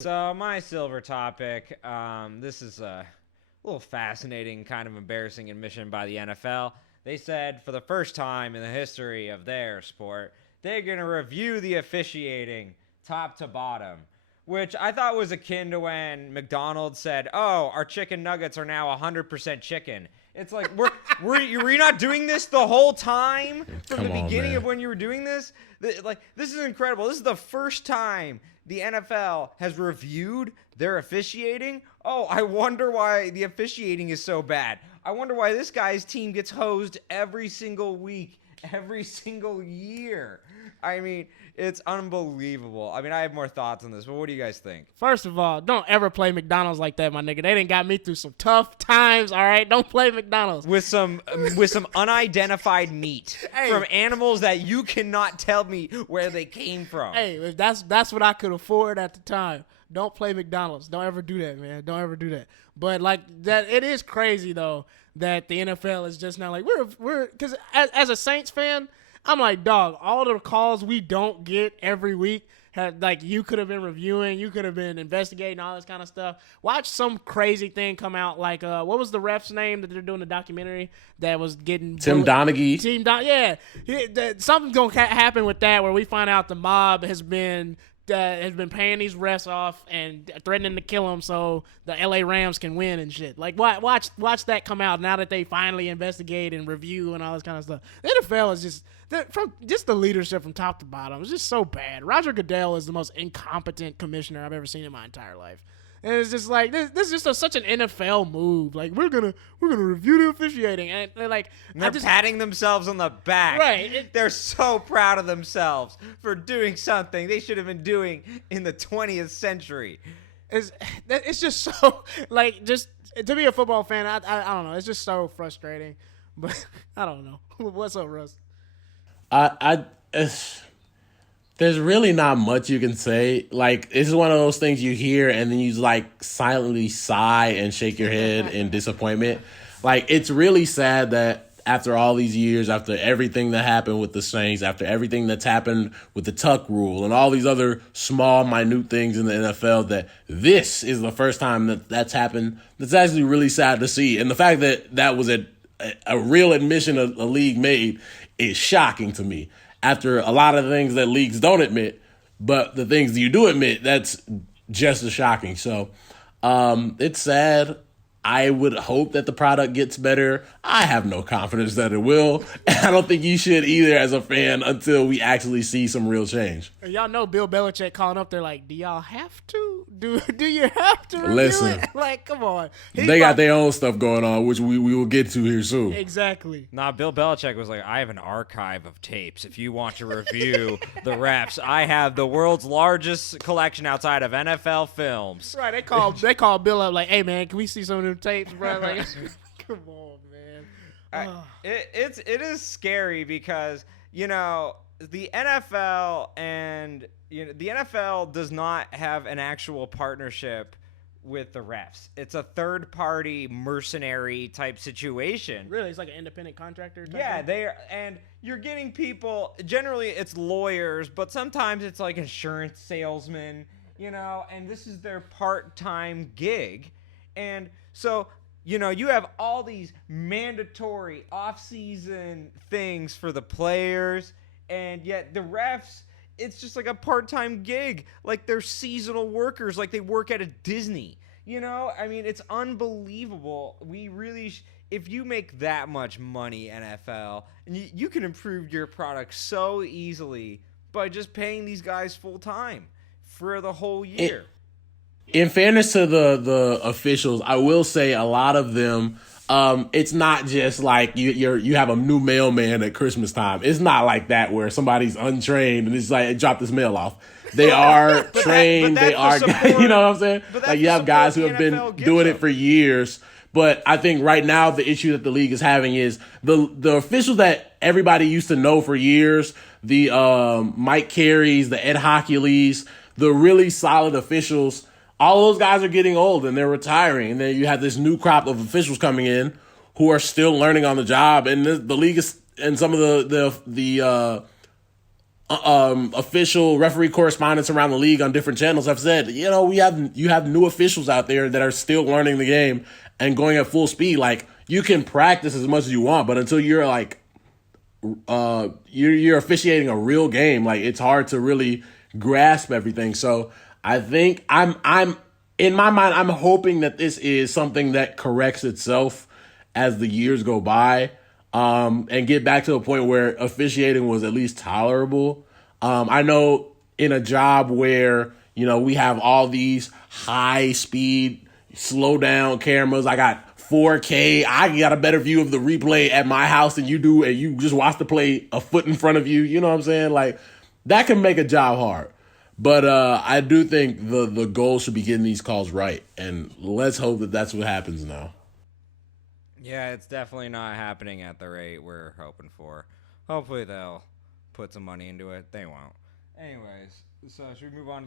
So my silver topic, this is a little fascinating, kind of embarrassing admission by the NFL. They said for the first time in the history of their sport, they're going to review the officiating top to bottom, which I thought was akin to when McDonald's said, "Oh, our chicken nuggets are now 100% chicken." It's like, were you not doing this the whole time from the beginning of when you were doing this? This is incredible. This is the first time the NFL has reviewed their officiating. Oh, I wonder why the officiating is so bad. I wonder why this guy's team gets hosed every single week, every single year. I mean, it's unbelievable. I mean, I have more thoughts on this, but what do you guys think? First of all, don't ever play McDonald's like that, my nigga. They done got me through some tough times, all right? Don't play McDonald's. With some unidentified meat from animals that you cannot tell me where they came from. Hey, that's what I could afford at the time. Don't play McDonald's. Don't ever do that, man. Don't ever do that. But like that, it is crazy though that the NFL is just now like we're because as a Saints fan, I'm like, dog, all the calls we don't get every week, like you could have been reviewing, you could have been investigating, all this kind of stuff. Watch some crazy thing come out, like what was the ref's name that they're doing the documentary that was getting Tim Donaghy. Something's gonna happen with that where we find out the mob has been paying these refs off and threatening to kill them so the LA Rams can win and shit. Like, watch that come out now that they finally investigate and review and all this kind of stuff. The NFL is just the leadership from top to bottom is just so bad. Roger Goodell is the most incompetent commissioner I've ever seen in my entire life. And it's just like this is just such an NFL move. Like we're gonna review the officiating, and they're patting themselves on the back. Right, they're so proud of themselves for doing something they should have been doing in the 20th century. It's just so like just to be a football fan. I don't know. It's just so frustrating. But I don't know. What's up, Russ? There's really not much you can say. Like, this is one of those things you hear and then you like silently sigh and shake your head in disappointment. Like, it's really sad that after all these years, after everything that happened with the Saints, after everything that's happened with the Tuck rule and all these other small, minute things in the NFL, that this is the first time that's happened. That's actually really sad to see. And the fact that that was a real admission a league made is shocking to me. After a lot of things that leagues don't admit, but the things you do admit, that's just as shocking. So it's sad. I would hope that the product gets better. I have no confidence that it will. And I don't think you should either as a fan until we actually see some real change. Y'all know Bill Belichick calling up there like, do y'all have to? Do you have to review Listen, it? Like, come on. They got their own stuff going on, which we will get to here soon. Exactly. Nah, Bill Belichick was like, I have an archive of tapes. If you want to review the refs, I have the world's largest collection outside of NFL films. Right, they call Bill up like, hey, man, can we see some of them tapes, bro? Like, come on, man. It is scary because, the NFL the NFL does not have an actual partnership with the refs. It's a third-party mercenary type situation. Really? It's like an independent contractor type Yeah, thing? and you're getting people, generally it's lawyers, but sometimes it's like insurance salesmen, and this is their part-time gig. And so, you have all these mandatory off-season things for the players, and yet the refs, it's just like a part-time gig. Like they're seasonal workers, like they work at a Disney. I mean, it's unbelievable. We really, if you make that much money, NFL, and you can improve your product so easily by just paying these guys full-time for the whole year. In fairness to the officials, I will say a lot of them, it's not just like you have a new mailman at Christmas time. It's not like that where somebody's untrained and it's like drop this mail off. They are trained. They are, you know what I'm saying? Like you have guys who have been doing it for years. But I think right now the issue that the league is having is the officials that everybody used to know for years, the Mike Careys, the Ed Hockley's, the really solid officials. All those guys are getting old and they're retiring. And then you have this new crop of officials coming in who are still learning on the job. And the league is, and some of the official referee correspondents around the league on different channels have said, you have new officials out there that are still learning the game and going at full speed. Like, you can practice as much as you want, but until you're like, you're officiating a real game, like, it's hard to really grasp everything. So I think I'm in my mind, I'm hoping that this is something that corrects itself as the years go by, and get back to a point where officiating was at least tolerable. I know in a job where, we have all these high speed, slow down cameras, I got 4K, I got a better view of the replay at my house than you do, and you just watch the play a foot in front of you. You know what I'm saying? Like, that can make a job hard. But I do think the goal should be getting these calls right, and let's hope that that's what happens now. Yeah, it's definitely not happening at the rate we're hoping for. Hopefully they'll put some money into it. They won't. Anyways, so should we move on to the